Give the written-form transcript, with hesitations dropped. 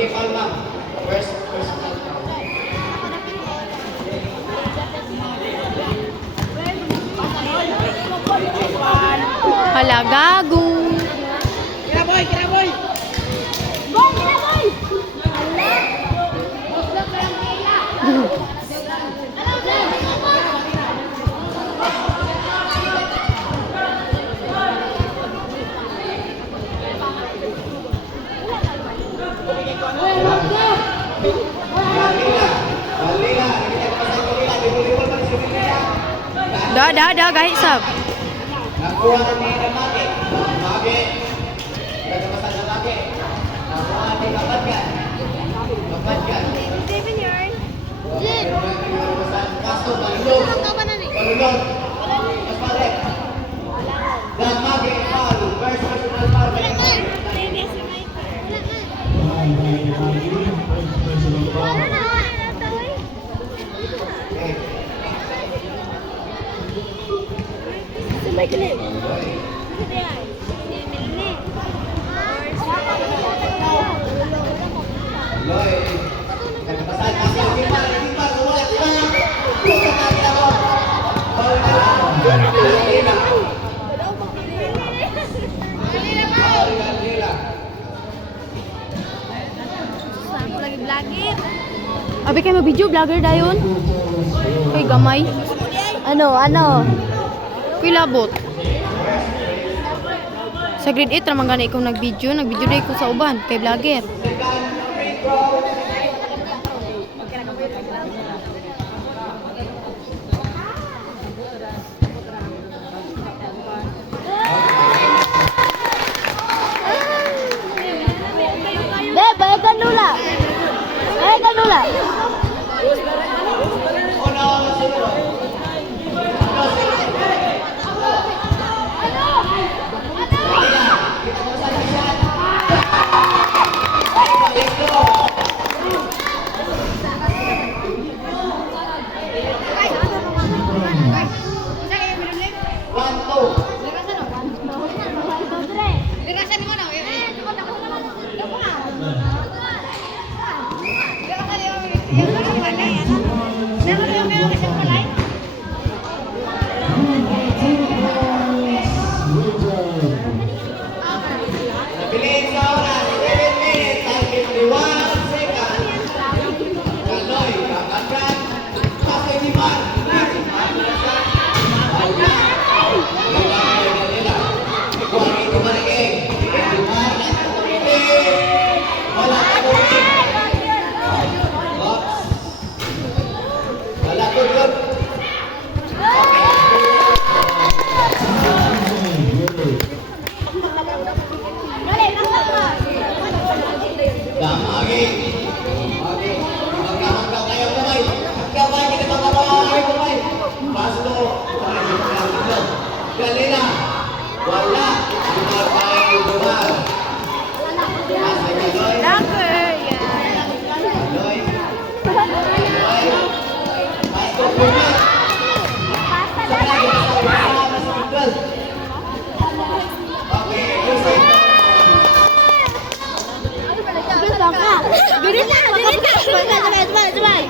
Sige, palma. First count. Hala, gago. Kira boy! Boy, kira boy. Dah, guys, sab. Nakuha na ni Damage. Damage. Nagkapasan na Damage. Nakuha ni Kapatgan. Kapatgan. Seven yards. Kasto, Palulog. Palulog. Mas balik. Damage, foul. First personal foul. Sabay ka na. Loy. Nagkapasan. Kasi ang kipa. Kipa. Kumulak na. Kumulak na ako. Foul na lang. Galila. Foul Galila. Ako lagi vlogger. Abi kayo mag-video, vlogger dayon. Kay gamay. Ano? Kuy labot. Sa grade 8 naman gani ikong nag-video day ko sa uban kay vlogger. Bayad ka nula. Piliin sa oras, 7 minutes and 51 seconds. Kaloy, Kapatgan, Pasay ni Mar. Wala tulog. Damage. Magkahanggang kayo kamay. Kamay, kita magkabay kamay. Pasto. Galina. Wala. Kapay, Dumar. Pasay Kaloy. Vlogger, Kaloy. Kaloy. Pasto, Dumar. Okay, Joseph. Birit na. Sabay.